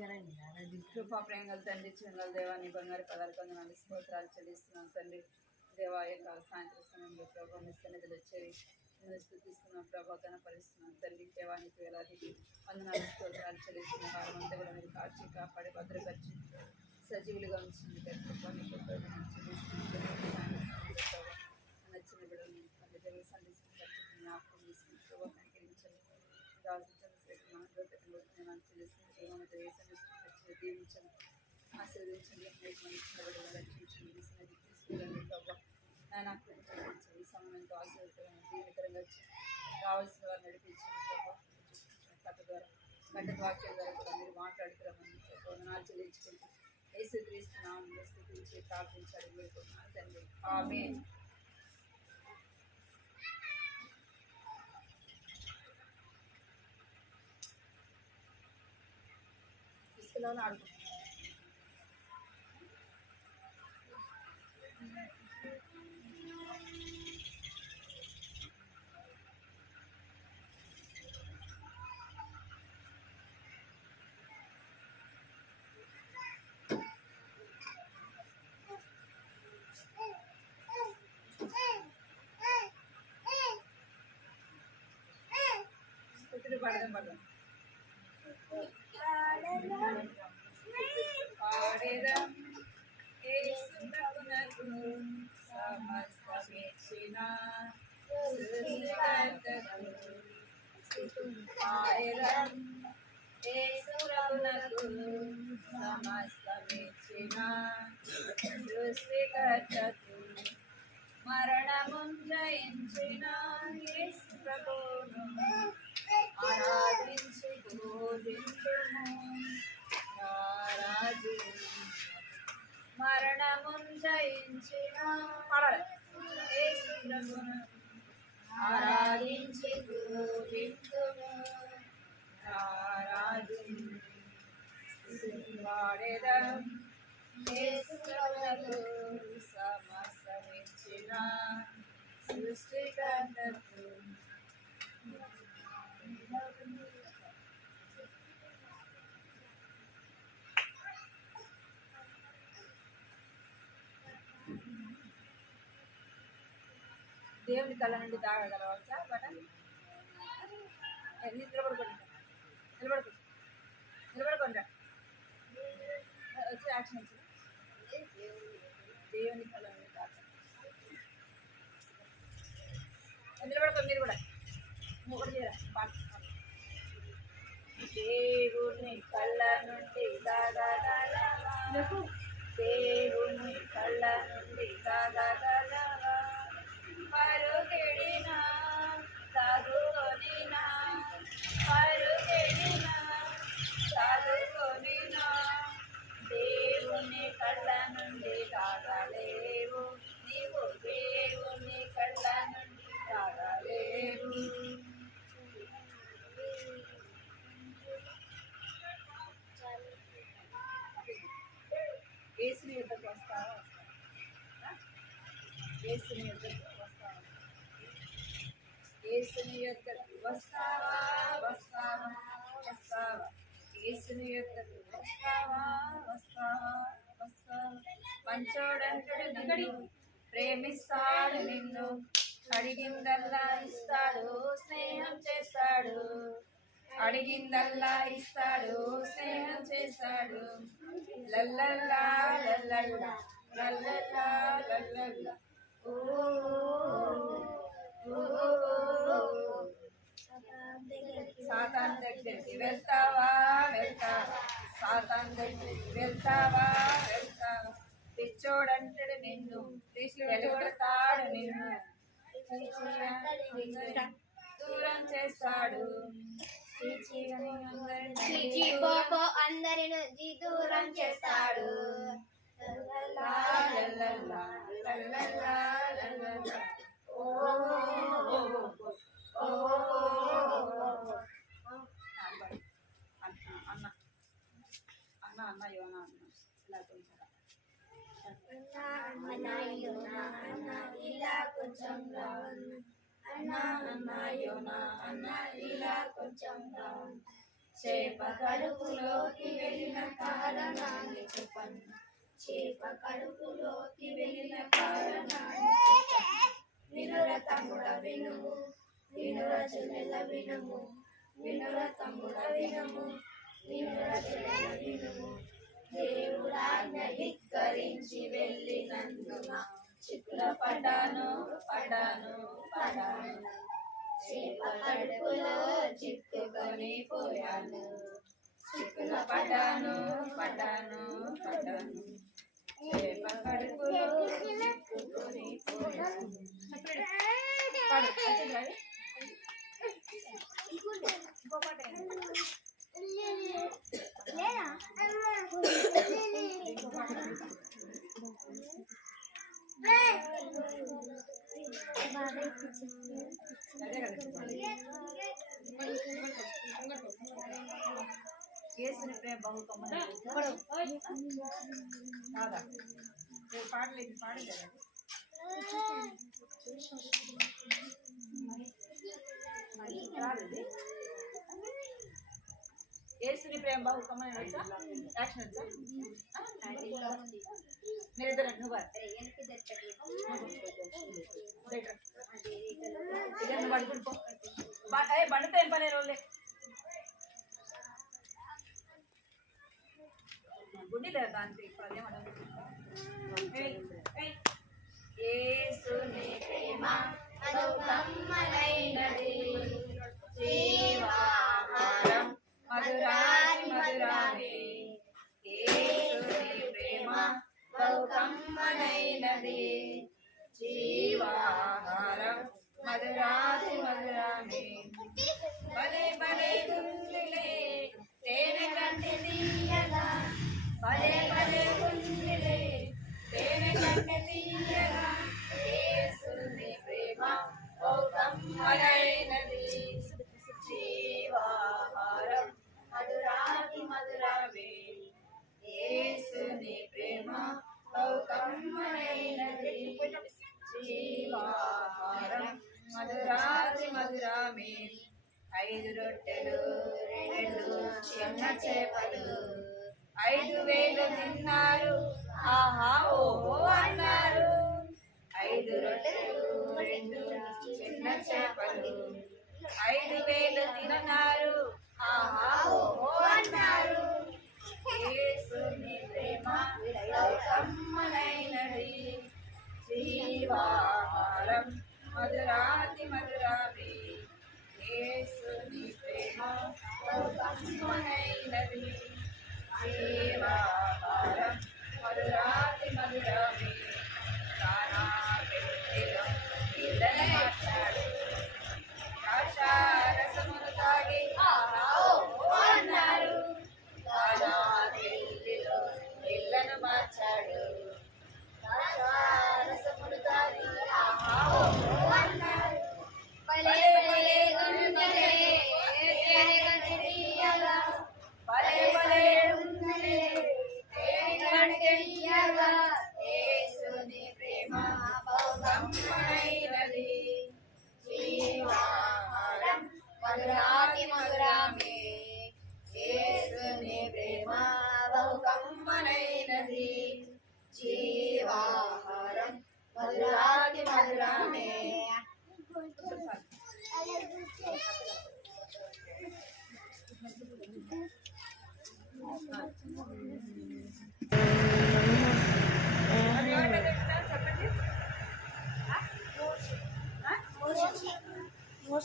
కృపా ప్రేమలు తండ్రి చిన్నల దేవాన్ని బంగారు పదాలు కొందనాలు స్తోత్రాలు చెల్లిస్తున్నాం తండ్రి. దేవా యొక్క సాయంత్రం సమయంలో ప్రభావ మీ సన్నిధిలో చేరి స్థుతిస్తున్నాం ప్రభావ కనపరుస్తున్నాం తండ్రి. దేవానికి వేలాది వందనాలు స్తోత్రాలు చెల్లిస్తున్న వారం అంతా కూడా మీరు కాచి కాపాడి భద్రపరిచి సజీవులుగా ఉంచింది నచ్చిన బిడ్డలు దేవ సందేశం జ్ఞాపకం తీసుకుని ప్రభావ కనికరించండి. దీవించండి, ఆశీర్వదించండి, రక్షించండి, తీసుకెళ్ళండి ప్రభావ నాయన ఈ సమయం ఎంతో ఆశీర్వదకరంగా దీవెనకరంగా రావాల్సిన వారు నడిపించండి ప్రభావ. కథ ద్వారా కథ వాక్యం ద్వారా కూడా మీరు మాట్లాడుతున్నామని వందనాలు చెల్లించుకుంటూ యేసుక్రీస్తునామములో స్తుతించి ప్రార్థించాలి వేడుకుంటున్నాను తండ్రి. ఆమేన్. ఆడుకుంటున్నాను. పాడదాం యేసునకు సమస్తమిచ్చిన సృష్టికర్తకు పాడేదం. యేసునకు సమస్తమిచ్చిన సృష్టికర్తకు మరణమును జయించిన యేసు ప్రభువును ఆరాధించి పూజించుము. రారాజు మరణమును జయించిన యేసు ప్రభువును ఆరాధించి పూజించుము. రారాజు వాడేదం యేసు ప్రభువుకు సమస్తమిచ్చిన సృష్టికర్తకు. దేవుని కళ్ళ నుండి తాగగలవచ్చా బటన్? నిలబడుకుంటా వచ్చి యాక్షన్ దేవుని కళ్ళ నుండి తాగ నిలబడుకో. మీరు కూడా ఒకటి చేయరా పాట. దేవుని కళ్ళ నుండి తాగగలవా, దేవుని కళ్ళ నుండి తాగగలవా, పరుగెడినా చదువుకొనినా, పరుగెడినా చదువుకొనినా దేవుని కళ్ళ నుండి తాగలేవు, నీవు దేవుని కళ్ళ నుండి తాగలేవు. యేసుని యుద్ధకు వస్తావా? యేసుని యుద్ధకు వస్తావా? యేసుని యుద్ధకు వస్తావా? వస్తావా? వస్తావా? యేసుని యుద్ధకు వస్తావా? వస్తావా? వస్తావా? మంచోడంటుడు నిన్ను ప్రేమిస్తాడు, నిన్ను అడిగిందల్లా ఇస్తాడు, స్నేహం చేస్తాడు. అడిగిందల్లా ఇస్తాడు, స్నేహం చేస్తాడు. లల్లల్లా లల్లల్లా లల్లల్లా లల్లల్లా. ఓ సాతాన్ దగ్గరికి వెళ్తావా? వెళ్తావా? సాతాన్ దగ్గరికి వెళ్తావా? వెళ్తావా? పిచ్చోడంటాడు నిన్ను, వెలువడతాడు నిన్ను, దూరం చేస్తాడు. అందరి నుంచి దూరం చేస్తాడు. అన్న అన్న యోనా అన్న ఇలా కొంచెం ఇలా కొంచెం అన్న ఇలా కొంచెం చేప కడుపులోకి వెళ్ళిన చేప కడుపులోకి వెళ్ళిన కారణాన్ని చెప్ప. వినుర తమ్ముడ వినుము, వినుర చెల్లెల వినుము, వినుర తమ్ముడ వినుము, వినుర చెల్లెల వినుము. దేవుడాజ్ఞ ధిక్కరించి వెళ్ళినందున చిక్కుల పడ్డాను పడ్డాను పడ్డాను. చేప కడుపులో చిక్కుకొని పోయాను, చిక్కుల పడ్డాను పడ్డాను పడ్డాను. చేప కడుపులో చిక్కుకొని పోయాను. యేసుని ప్రేమ బహు కమ్మని కాదా పాడలేదు పాడలేదు యేసుని ప్రేమ బహు కమ్మని వచ్చా యాక్షన్ వచ్చా మీరిద్దరు నువ్వు బండితో ఏం పని రోజులే గుడ్డి లేదా దానికి యేసుని ప్రేమ కమ్మనైనది, జీవాహారం మధురాతి మధురామే. యేసుని ప్రేమ బహు కమ్మనైనది, జీవాహారం మధురాతి మధురామే. భలే భలే గుండెలే తేనె కంటే తీయగా, భలే భలే గుండెలే తేనె కంటే తీయగా. యేసుని ప్రేమ బహు కమ్మనైనది, జీవాహారం మధురాతి మధురమే. యేసుని ప్రేమ బహు కమ్మనైనది, జీవాహారం మధురాతి మధురామే. 5 రొట్టెలు 2 చిన్న చేపలు, 5,000 తిన్నారు ఆహా ఓహో అన్నారు. 5 రొట్టెలు 2 చిన్న చేపలు, 5,000 తిన్నారు ఆహా ఓహో అన్నారు. యేసుని ప్రేమ బహు కమ్మనైనది, జీవాహారం మధురాతి మధురామే. యేసుని ప్రేమ బహు కమ్మనైనది, జీవాహారం మధురాతి మధురామే. కానా పెట్టెలో నీళ్ళని మార్చాడు, ద్రాక్షారసమును తాగి ఆహా ఓహో అన్నారు. కానా పెళ్ళిలో నీళ్ళను మార్చాడు, ద్రాక్షారసమును తాగి ఆహా ఓహో అన్నారు. భలే భలే గుండెలే తేనె కంటే తీయగా, భలే భలే గుండెలే తేనె కంటే తీయగా. యేసుని ప్రేమ బహు కమ్మనైనది, జీవాహారం మధురాతి మధురమే. యేసుని ప్రేమ బహు కమ్మనైనది, జీవాహారం మధురాతి మధురమే.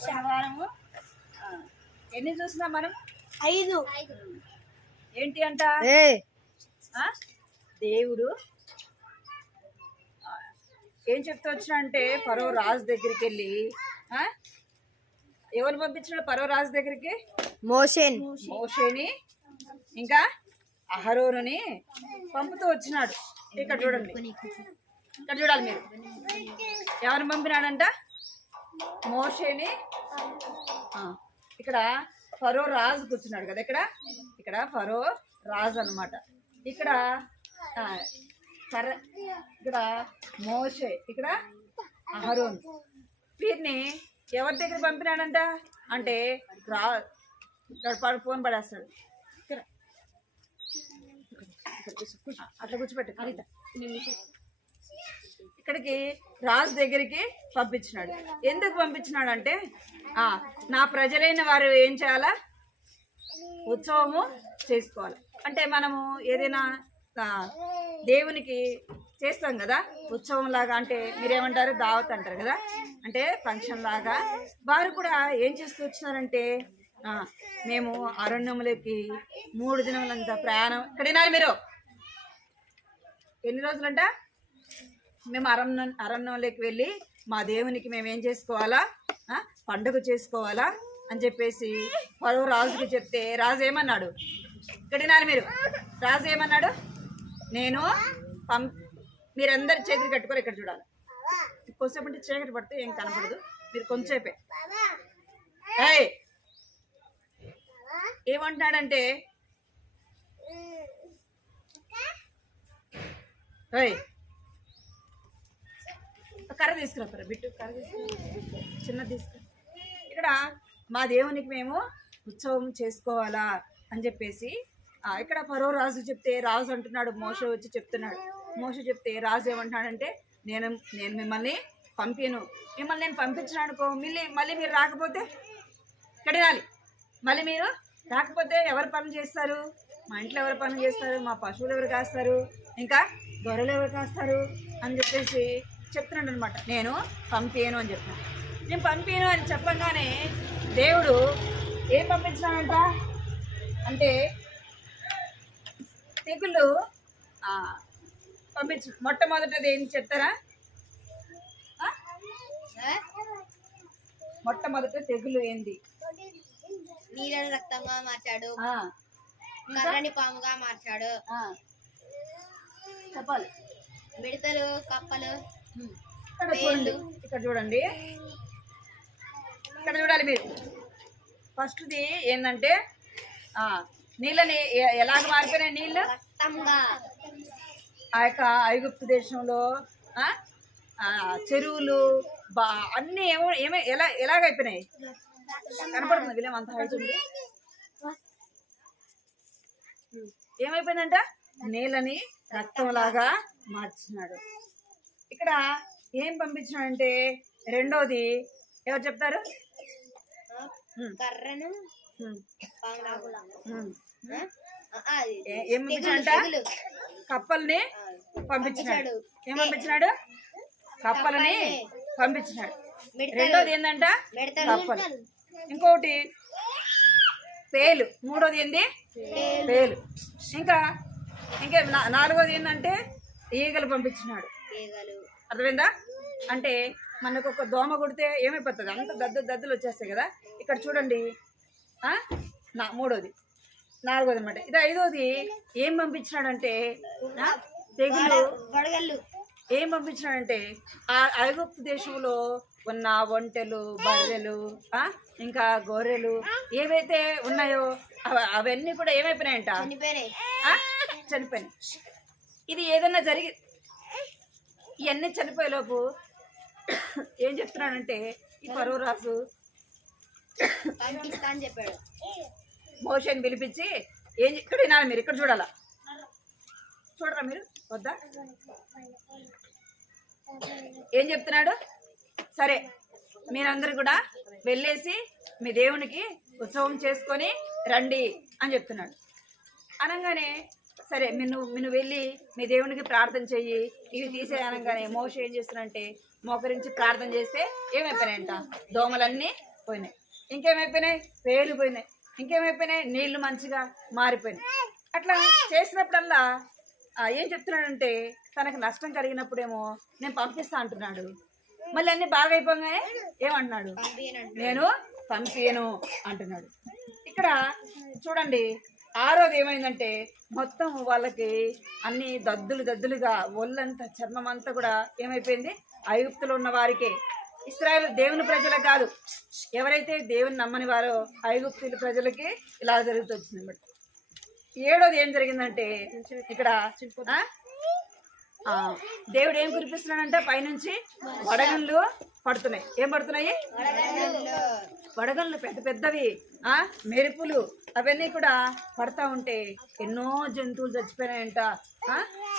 శనివారము ఎన్ని చూసినా మనం 5 ఏంటి అంట దేవుడు ఏం చెప్తూ వచ్చిన అంటే ఫరో రాజు దగ్గరికి వెళ్ళి ఎవరు పంపించాడు ఫరో రాజు దగ్గరికి? మోషేని ఇంకా అహరోనుని పంపుతూ వచ్చినాడు. ఇక్కడ చూడండి, ఇక్కడ చూడాలి మీరు. ఎవరిని పంపినాడంట? మోషేని. ఇక్కడ ఫరో రాజు కూర్చున్నాడు కదా, ఇక్కడ ఫరో రాజు అన్నమాట. ఇక్కడ ఇక్కడ మోషే, ఇక్కడ అహరోన్. వీరిని ఎవరి దగ్గర పంపినాడంట అంటే ఇక్కడ ఫోన్ పడేస్తాడు. అట్లా కూర్చోబెట్టు. ఇక్కడికి రాజు దగ్గరికి పంపించినాడు. ఎందుకు పంపించినాడు అంటే నా ప్రజలైన వారు ఏం చేయాలా, ఉత్సవము చేసుకోవాలి. అంటే మనము ఏదైనా దేవునికి చేస్తాం కదా ఉత్సవం లాగా, అంటే మీరేమంటారు దావత్ అంటారు కదా, అంటే ఫంక్షన్ లాగా. వారు కూడా ఏం చేస్తూ వచ్చినారంటే మేము అరణ్యములకి 3 దినములంతా ప్రయాణం. ఇక్కడేనా మీరు ఎన్ని రోజులంట? మేము అరణ్యంలోకి వెళ్ళి మా దేవునికి మేము ఏం చేసుకోవాలా, పండుగ చేసుకోవాలా అని చెప్పేసి ఫరో రాజుకి చెప్తే రాజు ఏమన్నాడు? ఇక్కడేనా మీరు? రాజు ఏమన్నాడు? నేను మీరందరి చేతులు కట్టుకొని ఇక్కడ చూడాలి. కొంచెంసేపు అంటే చీకటి పడితే ఏం కనపడదు, మీరు కొంచెంసేపే. ఏమంటున్నాడంటే కర్ర తీసుకురా బిట్టు, కర్ర తీసుకురా, చిన్నది తీసుకురా. ఇక్కడ మా దేవునికి మేము ఉత్సవం చేసుకోవాలా అని చెప్పేసి ఇక్కడ ఫరో రాజు చెప్తే రాజు అంటున్నాడు, మోషే వచ్చి చెప్తున్నాడు. మోషే చెప్తే రాజు ఏమంటున్నాడంటే నేను మిమ్మల్ని పంపిను, మిమ్మల్ని నేను పంపించిన అనుకో మళ్ళీ మీరు రాకపోతే ఇక్కడ రాలి, మళ్ళీ మీరు రాకపోతే ఎవరు పనులు చేస్తారు? మా ఇంట్లో ఎవరు పనులు చేస్తారు? మా పశువులు ఎవరు కాస్తారు? ఇంకా గొర్రెలు ఎవరు కాస్తారు అని చెప్పేసి చెప్తున్నాడు అనమాట. నేను పంపియను అని చెప్తున్నాను. నేను పంపియను అని చెప్పగానే దేవుడు ఏం పంపించినాడంట అంటే తెగుళ్ళు పంపించు. మొట్టమొదటిది ఏం చెప్తారా? మొట్టమొదటి తెగులు ఏంది? నీళ్ళని రక్తంగా మార్చాడు, కర్రని పాముగా మార్చాడు. చెప్పాలి. మిడతలు, కప్పలు. ఇక్కడ చూడండి, ఇక్కడ చూడాలి మీరు. ఫస్ట్ది ఏంటంటే నీళ్ళని ఎలాగ మారిపోయినాయి? నీళ్ళు ఆ యొక్క ఐగుప్తు దేశంలో చెరువులు అన్నీ ఎలాగైపోయినాయి కనపడుతుంది. విలేం అంత అవుతుంది. ఏమైపోయిందంట? నీళ్ళని రక్తంలాగా మార్చినాడు. ఇక్కడ ఏం పంపించినాడంటే రెండోది ఎవరు చెప్తారు? కర్రను ఏం పంపించాడంట? కప్పల్ని పంపించినాడు. ఏం పంపించినాడు? కప్పలని పంపించినాడు. రెండోది ఏంటంట? కప్పలు. ఇంకొకటి పేలు. మూడోది ఏంది? పేలు. ఇంకా నాలుగోది ఏంటంటే ఈగలు పంపించినాడు. అర్థమైందా? అంటే మనకు ఒక దోమ కొడితే ఏమైపోతుంది? అంత దద్దులు వచ్చేస్తాయి కదా. ఇక్కడ చూడండి, మూడోది. నాలుగోది అనమాట. ఇది ఐదోది ఏం పంపించినాడంటే తెగులు. ఏం పంపించినాడంటే ఆ ఐగుప్తు దేశంలో ఉన్న ఒంటెలు, బర్రెలు, ఇంకా గొర్రెలు ఏవైతే ఉన్నాయో అవన్నీ కూడా ఏమైపోయినాయంట? చనిపోయినాయి. ఇది ఏదన్నా జరిగి ఇవన్నీ చనిపోయేలోపు ఏం చెప్తున్నాడంటే ఈ ఫరో రాజు చెప్పాడు. మోషేని పిలిపించి ఇక్కడ వినాలి మీరు, ఇక్కడ చూడాలా, చూడరా మీరు వద్దా? ఏం చెప్తున్నాడు? సరే మీరందరూ కూడా వెళ్ళేసి మీ దేవునికి ఉత్సవం చేసుకొని రండి అని చెప్తున్నాడు. అనగానే సరే మీరు వెళ్ళి మీ దేవునికి ప్రార్థన చెయ్యి, ఇవి తీసే అనగానే మోషే ఏం చేస్తున్నాడంటే మోకరించి ప్రార్థన చేస్తే ఏమైపోయినాయంట? దోమలన్నీ పోయినాయి. ఇంకేమైపోయినాయి? పేలు పోయినాయి. ఇంకేమైపోయినాయి? నీళ్లు మంచిగా మారిపోయినాయి. అట్లా చేసినప్పుడల్లా ఏం చెప్తున్నాడంటే తనకు నష్టం కలిగినప్పుడేమో నేను పంపిస్తా అంటున్నాడు. మళ్ళీ అన్ని బాగా అయిపోగానే ఏమంటున్నాడు? నేను పంపియను అంటున్నాడు. ఇక్కడ చూడండి, ఆరోది ఏమైందంటే మొత్తం వాళ్ళకి అన్ని దద్దులుగా ఒళ్ళంతా చర్మం అంతా కూడా ఏమైపోయింది? ఐగుప్తులో ఉన్న వారికే, ఇశ్రాయేలు దేవుని ప్రజలకు కాదు, ఎవరైతే దేవుని నమ్మని వారో ఐగుప్తుల ప్రజలకి ఇలా జరుగుతుంది అన్నమాట. ఏడోది ఏం జరిగిందంటే ఇక్కడ దేవుడు ఏం కురిపిస్తున్నాడంటే పైనుంచి వడగళ్ళు పడుతున్నాయి. ఏం పడుతున్నాయి? వడగళ్ళు పెద్ద పెద్దవి. మెరుపులు అవన్నీ కూడా పడతా ఉంటే ఎన్నో జంతువులు చచ్చిపోయినాయంట.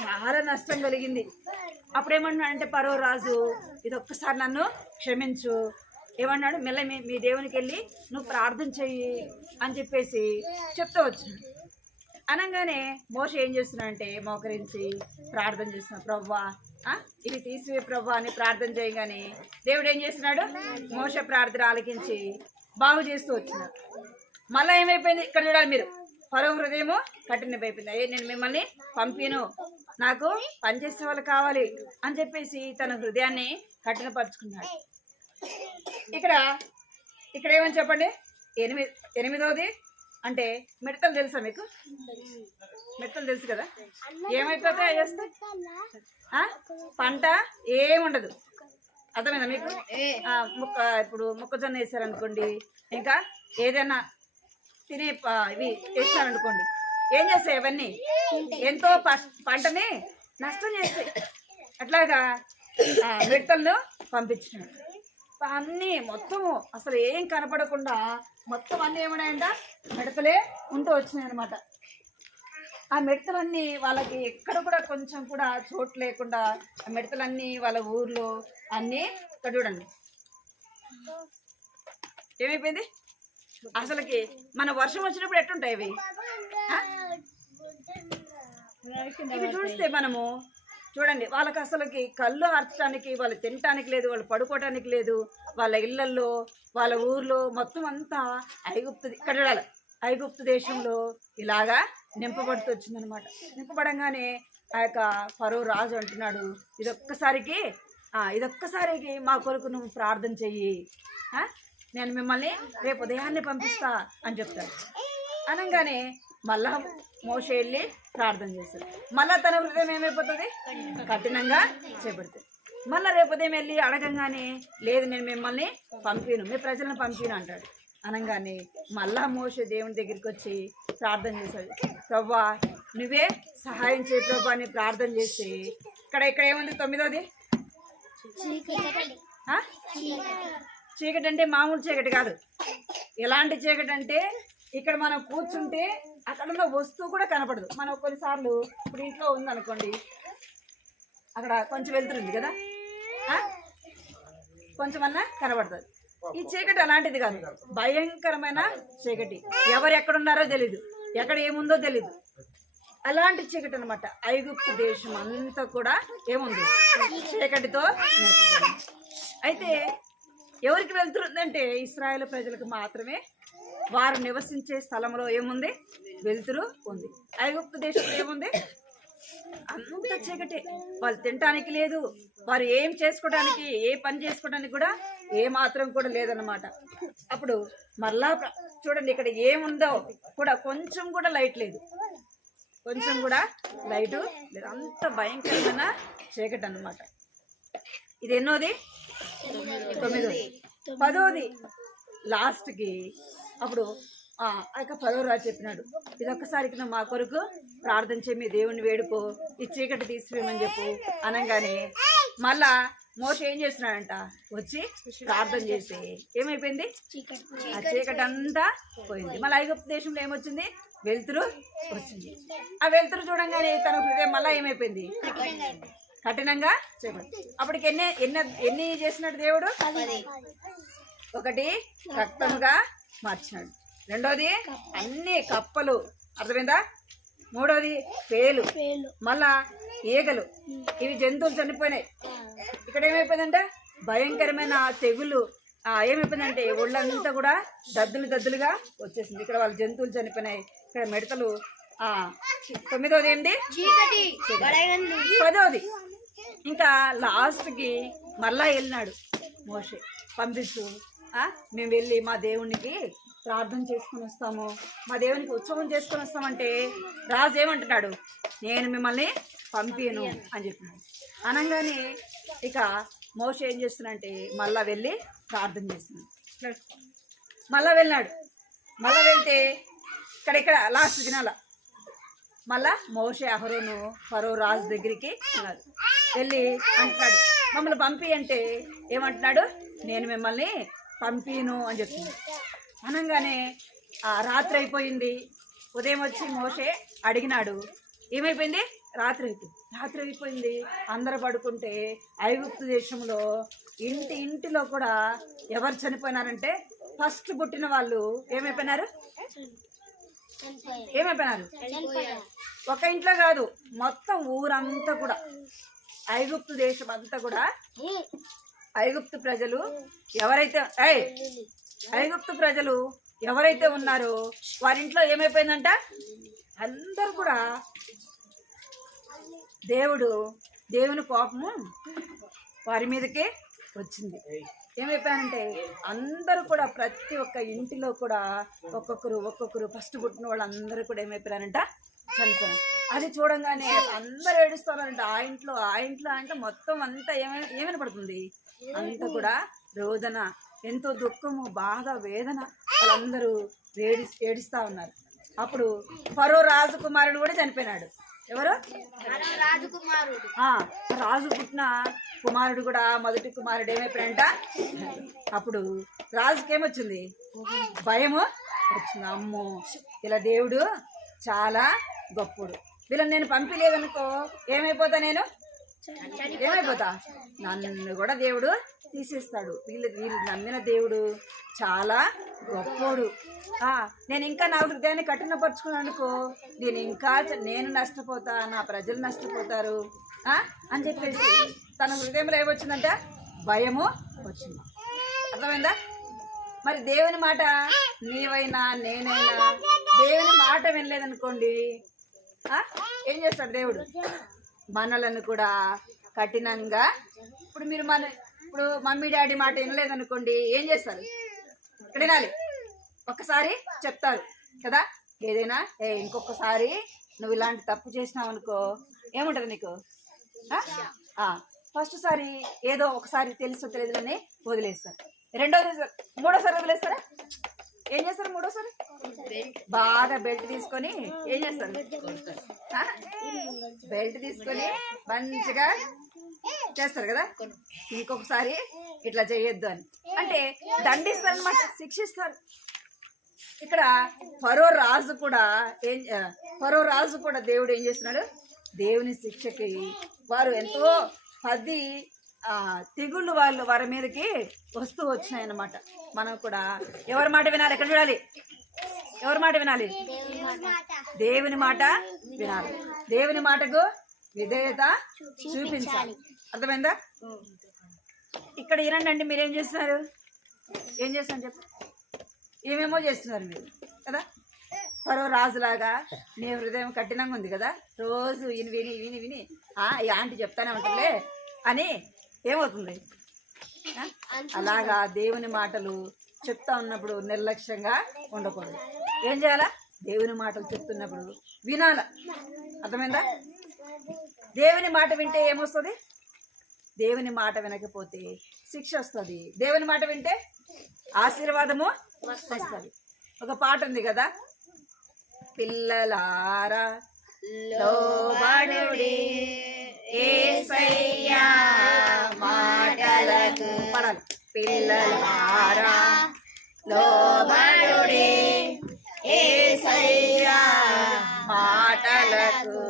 చాలా నష్టం కలిగింది. అప్పుడేమన్నాడంటే ఫరో రాజు, ఇది ఒక్కసారి నన్ను క్షమించు, ఏమన్నాడు, మెల్ల మీ దేవునికి వెళ్ళి నువ్వు ప్రార్థన చెయ్యి అని చెప్పేసి చెప్తూ వచ్చినాడు. అనగానే మోషే ఏం చేస్తున్నాడంటే మోకరించి ప్రార్థన చేస్తున్నాడు, ప్రవ్వా ఇవి తీసివే ప్రవ్వా అని ప్రార్థన చేయగానే దేవుడు ఏం చేస్తున్నాడు, మోషే ప్రార్థన ఆలకించి బాగు చేస్తూ వచ్చినాడు. మళ్ళీ ఏమైపోయింది ఇక్కడ చూడాలి మీరు, ఫరో హృదయము కఠినమైపోయింది. అయ్యే నేను మిమ్మల్ని పంపిను, నాకు పనిచేసే వాళ్ళు కావాలి అని చెప్పేసి తన హృదయాన్ని కఠినపరుచుకున్నాడు. ఇక్కడ ఏమని చెప్పండి, ఎనిమిదవది అంటే మిడతలు తెలుసా మీకు? మిడతలు తెలుసు కదా, ఏమైపోతాయి చేస్తే పంట ఏముండదు. అర్థమైందా మీకు? ఇప్పుడు మొక్కజొన్న వేసారనుకోండి, ఇంకా ఏదైనా తినే ఇవి వేసారనుకోండి, ఏం చేస్తాయి అవన్నీ ఎంతో పంటని నష్టం చేస్తాయి. అట్లాగా మిడతలను పంపించినాడు. అన్నీ మొత్తము అసలు ఏం కనపడకుండా మొత్తం అన్నీ ఏమన్నాయంట, మిడతలే ఉంటూ వచ్చినాయి అనమాట. ఆ మిడతలన్నీ వాళ్ళకి ఎక్కడ కూడా కొంచెం కూడా చోటు లేకుండా ఆ మిడతలన్నీ వాళ్ళ ఊర్లో అన్నీ ఇక్కడ చూడండి ఏమైపోయింది. అసలుకి మన వర్షం వచ్చినప్పుడు ఎట్టుంటాయి ఇవి? ఇవి చూస్తే మనము చూడండి, వాళ్ళకి అసలుకి కళ్ళు ఆర్చడానికి, వాళ్ళు తినటానికి లేదు, వాళ్ళు పడుకోవటానికి లేదు, వాళ్ళ ఇళ్లల్లో వాళ్ళ ఊర్లో మొత్తం అంతా ఇక్కడ చూడాలి, ఐగుప్తు దేశంలో ఇలాగా నింపబడుతూ వచ్చిందనమాట. నింపబడంగానే ఆ యొక్క ఫరో రాజు అంటున్నాడు, ఇదొక్కసారికి మా కొరకు నువ్వు ప్రార్థన చెయ్యి, నేను మిమ్మల్ని రేపు ఉదయాన్నే పంపిస్తా అని చెప్తాడు. అనగానే మళ్ళా మోషే వెళ్ళి ప్రార్థన చేస్తాడు. మళ్ళా తన హృదయం ఏమైపోతుంది, కఠినంగా చేపడుతుంది. మళ్ళీ రేపు ఉదయం వెళ్ళి అడగంగానే లేదు నేను మిమ్మల్ని పంపిను, మీ ప్రజలను పంపిను అంటాడు. అనగానే మళ్ళా మోషే దేవుని దగ్గరికి వచ్చి ప్రార్థన చేశాడు, ప్రవ్వా నువ్వే సహాయం చేయి ప్రభా అని ప్రార్థన చేసి ఇక్కడ ఏముంది 9వది, చీకటి అంటే మామూలు చీకటి కాదు. ఎలాంటి చీకటి అంటే ఇక్కడ మనం కూర్చుంటే అక్కడ ఉన్న వస్తువు కూడా కనపడదు. మనం కొన్నిసార్లు ఇప్పుడు ఇంట్లో ఉందనుకోండి, అక్కడ కొంచెం వెళ్తుంది కదా, కొంచెమన్నా కనబడుతుంది. ఈ చీకటి అలాంటిది కాదు, భయంకరమైన చీకటి. ఎవరు ఎక్కడున్నారో తెలీదు, ఎక్కడ ఏముందో తెలీదు, అలాంటి చీకటి అనమాట. ఐగుప్తు దేశం అంతా కూడా ఏముంది, చీకటితో నింపబడింది. అయితే ఎవరికి వెళ్తుందంటే ఇశ్రాయేలు ప్రజలకు మాత్రమే. వారు నివసించే స్థలంలో ఏముంది, వెలుతురు ఉంది. ఐగుప్తు దేశంలో ఏముంది, అంత చీకటి. వాళ్ళు తినటానికి లేదు, వారు ఏం చేసుకోవడానికి, ఏ పని చేసుకోవడానికి కూడా ఏ మాత్రం కూడా లేదన్నమాట. అప్పుడు మళ్ళా చూడండి, ఇక్కడ ఏముందో కూడా కొంచెం కూడా లైట్ లేదు, కొంచెం కూడా లైటు లేదు. అంత భయంకరమైన చీకటి అన్నమాట. ఇది ఎన్నోది, 9వది. 10వది లాస్ట్కి అప్పుడు ఆ యొక్క ఫరో రాజు చెప్పినాడు, ఇదొక్కసారికి మా కొరకు ప్రార్థన చేయి, మీ దేవుణ్ణి వేడుకో, ఈ చీకటి తీసివేయమని చెప్పు. అనగానే మళ్ళా మోషే ఏం చేస్తున్నాడంట, వచ్చి ప్రార్థన చేసి ఏమైపోయింది, ఆ చీకటి అంతా పోయింది. మళ్ళీ ఐగుప్తు దేశంలో ఏమొచ్చింది, వెలుతురు వచ్చింది. ఆ వెలుతురు చూడంగానే తన హృదయం మళ్ళీ ఏమైపోయింది, కఠినంగా చేపట్టి. అప్పటికి ఎన్ని చేసినాడు దేవుడు, 1 రక్తముగా మార్చినాడు, 2వది అన్ని కప్పలు, అర్థమైందా, 3వది పేలు, మళ్ళా ఈగలు, ఇవి జంతువులు చనిపోయినాయి. ఇక్కడ ఏమైపోయిందంటే భయంకరమైన తెగులు ఏమైపోయిందంటే ఒళ్ళంతా కూడా దద్దులుగా వచ్చేసింది. ఇక్కడ వాళ్ళ జంతువులు చనిపోయినాయి, ఇక్కడ మిడతలు. 9వది ఏంటి, 10వది ఇంకా లాస్ట్కి మళ్ళా వెళ్ళినాడు మోషే, పంపిస్తూ మేము వెళ్ళి మా దేవునికి ప్రార్థన చేసుకుని వస్తాము, మా దేవునికి ఉత్సవం చేసుకొని వస్తామంటే రాజు ఏమంటున్నాడు, నేను మిమ్మల్ని పంపిను అని చెప్పినాడు. అనగానే ఇక మోషే ఏం చేస్తున్నాడంటే మళ్ళా వెళ్ళి ప్రార్థన చేస్తున్నాడు. మళ్ళా వెళ్ళినాడు. మళ్ళా వెళ్తే ఇక్కడ లాస్ట్ దినాల మళ్ళా మోషే అహరోను ఫరో రాజు దగ్గరికి వెళ్ళి అంటున్నాడు, మమ్మల్ని పంపి అంటే ఏమంటున్నాడు, నేను మిమ్మల్ని పంపిను అని చెప్తున్నాడు. అనగానే రాత్రి అయిపోయింది. ఉదయం వచ్చి మోషే అడిగినాడు, ఏమైపోయింది? రాత్రి అయిపోయింది. అందరూ పడుకుంటే ఐగుప్తు దేశంలో ఇంటిలో కూడా ఎవరు చనిపోయినారంటే ఫస్ట్ పుట్టిన వాళ్ళు ఏమైపోయినారు? ఒక ఇంట్లో కాదు, మొత్తం ఊరంతా కూడా, ఐగుప్తు దేశం అంతా కూడా, ఐగుప్తు ప్రజలు ఎవరైతే ఉన్నారో వారింట్లో ఏమైపోయిందంట? అందరూ కూడా దేవుని కోపము వారి మీదకి వచ్చింది. ఏమైపోయానంటే అందరూ కూడా ప్రతి ఒక్క ఇంటిలో కూడా ఒక్కొక్కరు ఫస్ట్ పుట్టిన వాళ్ళు అందరూ కూడా ఏమైపోయారంట? చనిపోయారు. అది చూడంగానే అందరూ ఏడుస్తున్నారంట. ఆ ఇంట్లో అంటే మొత్తం అంతా ఏమైనా పడుతుంది, అంతా కూడా రోదన, ఎంతో దుఃఖము, బాధ, వేదన, వాళ్ళందరూ ఏడుస్తా ఉన్నారు. అప్పుడు ఫరో రాజకుమారుడు కూడా చనిపోయినాడు. ఎవరు? రాజు పుట్టిన కుమారుడు కూడా, మొదటి కుమారుడు ఏమైపోయాడంట? అప్పుడు రాజుకి ఏమొచ్చింది? భయము వచ్చింది. అమ్మో, ఇలా దేవుడు చాలా గొప్పడు, వీళ్ళని నేను పంపిలేదనుకో ఏమైపోతా? నన్ను కూడా దేవుడు తీసేస్తాడు. వీళ్ళు నమ్మిన దేవుడు చాలా గొప్పోడు. నేను ఇంకా నా హృదయాన్ని కఠినపరుచుకున్నాను అనుకో, నేను నష్టపోతా, నా ప్రజలు నష్టపోతారు అని చెప్పేసి తన హృదయంలో ఏమొచ్చిందంట? భయము వచ్చింది. అర్థమైందా? మరి దేవుని మాట నీవైనా నేనైనా దేవుని మాట వినలేదనుకోండి, ఏం చేస్తాడు దేవుడు? మనలను కూడా కఠినంగా, ఇప్పుడు మమ్మీ డాడీ మాట వినలేదనుకోండి, ఏం చేస్తారు? ఇక్కడ వినాలి, ఒక్కసారి చెప్తారు కదా ఏదైనా, ఇంకొకసారి నువ్వు ఇలాంటి తప్పు చేసినావు అనుకో ఏముంటుంది నీకు? ఫస్ట్ సారి ఏదో ఒకసారి తెలుసో తెలియదులని వదిలేస్తారు. మూడోసారి వదిలేస్తారా? ఏం చేస్తారు? మూడోసారి బాగా బెల్ట్ తీసుకొని ఏం చేస్తారు? బెల్ట్ తీసుకొని మంచిగా చేస్తారు కదా, ఇంకొకసారి ఇట్లా చేయొద్దు అని అంటే దండిస్తారు అన్నమాట, శిక్షిస్తారు. ఇక్కడ ఫరో రాజు కూడా దేవుడు ఏం చేస్తున్నాడు? దేవుని శిక్షకి వారు ఎంతో 10 తెగుళ్ళు వారి మీదకి వస్తూ వచ్చినాయన్నమాట. మనం కూడా ఎవరి మాట వినాలి? ఎక్కడ చూడాలి? ఎవరి మాట వినాలి? దేవుని మాట వినాలి. దేవుని మాటకు విధేయత చూపించాలి. అర్థమైందా? ఇక్కడ వినండి, మీరేం చేస్తున్నారు? ఏం చేస్తున్నారు చెప్పు? ఏమేమో చేస్తున్నారు మీరు కదా. ఫరో రాజులాగా నీ హృదయం కఠినంగా ఉంది కదా, రోజు విని ఈ ఆంటీ చెప్తానే ఉంటుందిలే అని ఏమవుతుంది? అలాగా దేవుని మాటలు చెప్తా ఉన్నప్పుడు నిర్లక్ష్యంగా ఉండకూడదు. ఏం చేయాలా? దేవుని మాటలు చెప్తున్నప్పుడు వినాల. అర్థమైందా? దేవుని మాట వింటే ఏమొస్తుంది? దేవుని మాట వినకపోతే శిక్ష వస్తుంది. దేవుని మాట వింటే ఆశీర్వాదము వస్తుంది. ఒక పాట ఉంది కదా, పిల్లలారా లోబడుడి యేసయ్యా మాటలకు. పడాలి. పిల్లలారా లోబడుడి యేసయ్యా మాటలకు,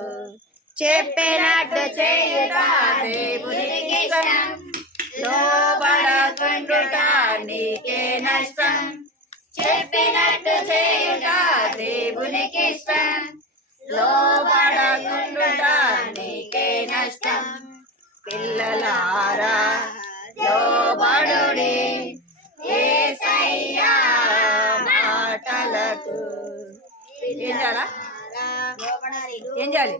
చెప్పినట్టు చేయుట దేవునికి ఇష్టం, లోబడకుండుట నీకే నష్టం. చెప్పినట్టు చేయుట దేవునికి ఇష్టం, లోబడకుండుట నీకే నష్టం. పిల్లలారా లోబడుడి యేసయ్యా మాటలకు. ఏం చేయాలా? ఏం చేయాలి?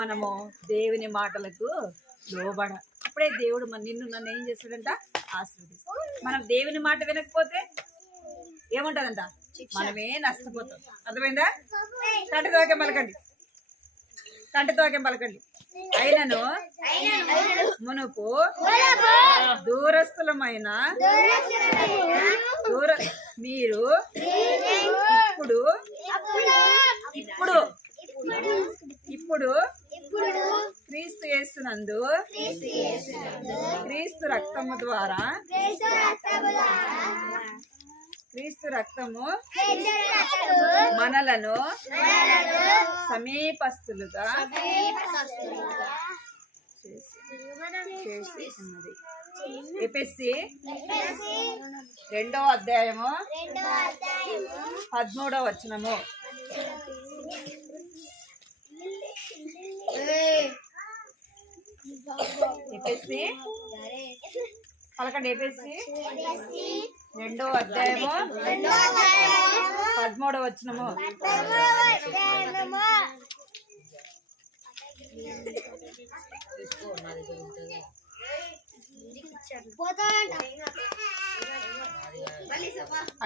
మనము దేవుని మాటలకు లోబడ. అప్పుడే దేవుడు నన్ను ఏం చేస్తాడంట? ఆశీర్వదిస్తాడు. మనం దేవుని మాట వినకపోతే ఏముంటదంట? మనమే నష్టపోతాం. అర్థమైందా? కంటితోకే పలకండి. అయినను మునుపు దూరస్థులమైన మీరు ఇప్పుడు క్రీస్తు యేసునందు క్రీస్తు రక్తము ద్వారా క్రీస్తు రక్తము మనలను సమీపస్తులుగా చేసి ఉన్నది. ఎఫెసీ 2వ అధ్యాయము 13వ వచనము. ఎఫెసీ పలకండి. ఎఫెసీ 2వ అధ్యాయము 13వ వచనము.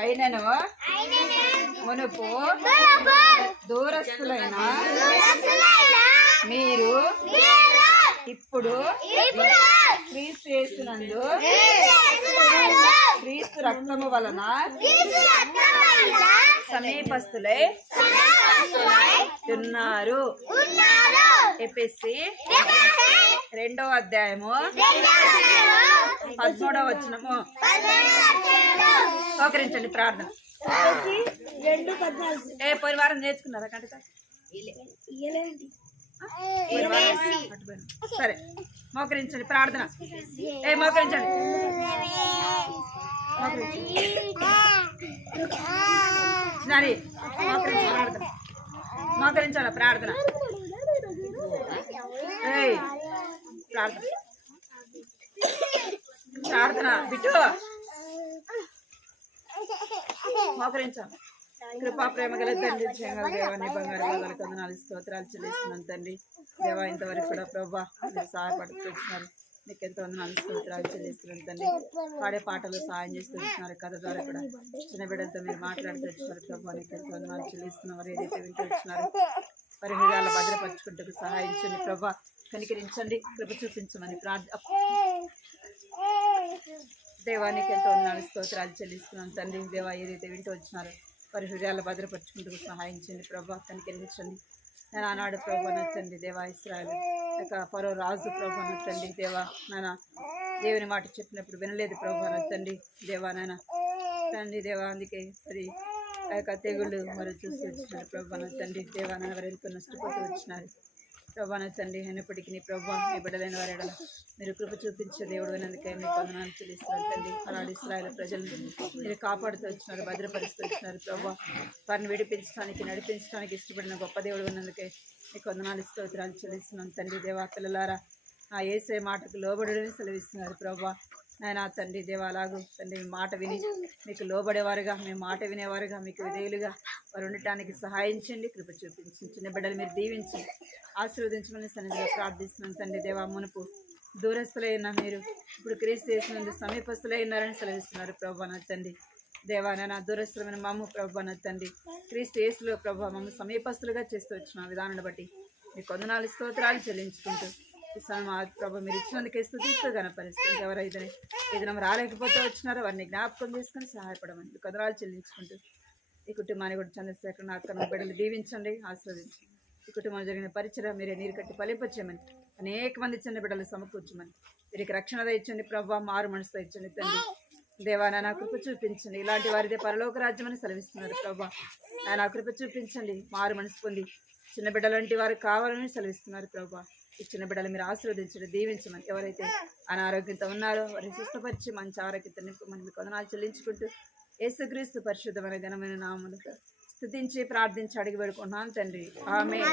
అయినను మునుపు దూరస్తులైన మీరు ఇప్పుడు క్రీస్తు యేసునందు క్రీస్తు రక్తము వలన సమీపస్తులై ఉన్నారు. ఎఫెసీ 2వ అధ్యాయము 13వ వచనము. సహకరించండి ప్రార్థన. పోయిన వారం నేర్చుకున్నారా కంట? సరే మోకరించండి ప్రార్థన. మోకరించండి ప్రార్థన. మోకరించాల ప్రార్థన. ప్రార్థన ప్రార్థన బిట్టు మోకరించాలి. కృపా ప్రేమ గల తండ్రి, జయంగల దేవాన్ని బంగారు బాధలకు వందనాలు స్తోత్రాలు చెల్లిస్తున్నాను తండ్రి. దేవా ఇంతవరకు కూడా ప్రభా మీరు సహాయపడుతున్నారు. మీకు ఎంతో వందనాలు స్తోత్రాలు చెల్లిస్తున్నాను తండ్రి. పాడే పాటలు సహాయం చేస్తూ వచ్చినారు. కథ ద్వారా కూడా చిన్న బిడ్డలతో మీరు మాట్లాడుతూ వచ్చినారు ప్రభా. నీకు ఎంతో వందనాలు చెల్లిస్తున్నారు. ఏదైతే వింటూ వచ్చినారు వారి హృదయాలు భద్రపరచుకుంటూ సహాయించండి ప్రభా. కనికరించండి, కృప చూపించమని దేవానికి ఎంతో వందనాలు స్తోత్రాలు చెల్లిస్తున్నాను తండ్రి. దేవా ఏదైతే వింటూ వచ్చినారో వారి హృదయాలు భద్రపరచుకుంటూ సహాయించండి ప్రభా. కనికరించండి. నేను ఆనాడు ప్రభా నచ్చండి దేవా ఇశ్రాయేలు ఫరో రాజు ప్రభా నచ్చండి దేవా. నాన్న దేవుని మాట చెప్పినప్పుడు వినలేదు ప్రభా నచ్చండి దేవా. నాన్న తండ్రి దేవా అందుకే మరి ఆ యొక్క తెగుళ్ళు మరి చూసి వచ్చినారు ప్రభా నచ్చండి దేవా. నాన్న వారు ఎంతో నష్టపోతూ వచ్చినారు ప్రభా నచ్చండి. అయినప్పటికీ నీ ప్రభా మీ బిడ్డలైన వారి ఎడల మీరు కృప చూపించే దేవుడు అయినందుకే మీకు వందనాలు చెల్లిస్తున్నారు తండ్రి. అలాంటి ఇశ్రాయేలు ప్రజలను మీరు కాపాడుతూ వచ్చినారు, భద్రపరుస్తూ వచ్చినారు ప్రభా. వారిని విడిపించడానికి నడిపించడానికి ఇష్టపడిన గొప్ప దేవుడు అయినందుకే మీకు వందనాలు స్తోత్రాలు చెల్లిస్తున్నాను తండ్రి. దేవా పిల్లలారా ఆ యేసే మాటకు లోబడని సెలవిస్తున్నారు ప్రభా. నాయన తండ్రి దేవా అలాగూ తండ్రి మీ మాట విని మీకు లోబడేవారుగా, మీ మాట వినేవారుగా, మీకు విధేయులుగా వారు ఉండటానికి సహాయించండి, కృప చూపించండి. చిన్న బిడ్డలు మీరు దీవించి ఆశీర్వదించమని సన్నిధిలో ప్రార్థిస్తున్నాను తండ్రి. దేవా మునుపు దూరస్తులైన మీరు ఇప్పుడు క్రీస్తు చేసినందుకు సమీపస్తులైనారని సెలవిస్తున్నారు ప్రభా నా తండ్రి. దేవా నాయన దూరస్తులమైన మమ్మ ప్రభా నా తండ్రి క్రీస్తు యేసులో ప్రభా మమ్మ సమీపస్తులుగా చేస్తూ వచ్చిన విధానాన్ని బట్టి మీకు వందనాలు స్తోత్రాలు చెల్లించుకుంటూ ఈ సమయం ప్రభా మీరు ఇచ్చినందుకే స్తుతిస్తూ గణపరిస్తుంది. ఎవరైతే ఈ దినం రాలేకపోతే వచ్చినారో వారిని జ్ఞాపకం చేసుకొని సహాయపడమని మీకు వందనాలు చెల్లించుకుంటూ ఈ కుటుంబాన్ని కూడా చంద్రశేఖర్ అక్కడ బిడ్డలు దీవించండి, ఆశీర్వదించండి. ఈ కుటుంబంలో జరిగిన పరిచయం మీరే నీరు కట్టి ఫలింపచేయమని అనేక మంది చిన్న బిడ్డలు సమకూర్చమని వీరికి రక్షణ ఇచ్చండి ప్రభా. మారు మనసుతో ఇచ్చండి తండ్రి. దేవా నా కృప చూపించండి. ఇలాంటి వారిదే పరలోక రాజ్యం అని సెలవిస్తున్నారు ప్రభా. నా కృప చూపించండి. మారు మనసు పొంది చిన్న బిడ్డలంటి వారు కావాలని సెలవిస్తున్నారు ప్రభా. ఈ చిన్న బిడ్డలు మీరు ఆశీర్వదించండి, దీవించమని. ఎవరైతే అనారోగ్యంతో ఉన్నారో వారిని స్వస్థపరిచి మంచి ఆరోగ్యత నింపమని మీకు వందనాలు చెల్లించుకుంటూ యేసుక్రీస్తు పరిశుద్ధమైన ఘనమైన నామములతో స్తుతించి ప్రార్థించి అడిగి పెడుకుంటున్నాను తండ్రి. ఆమేన్.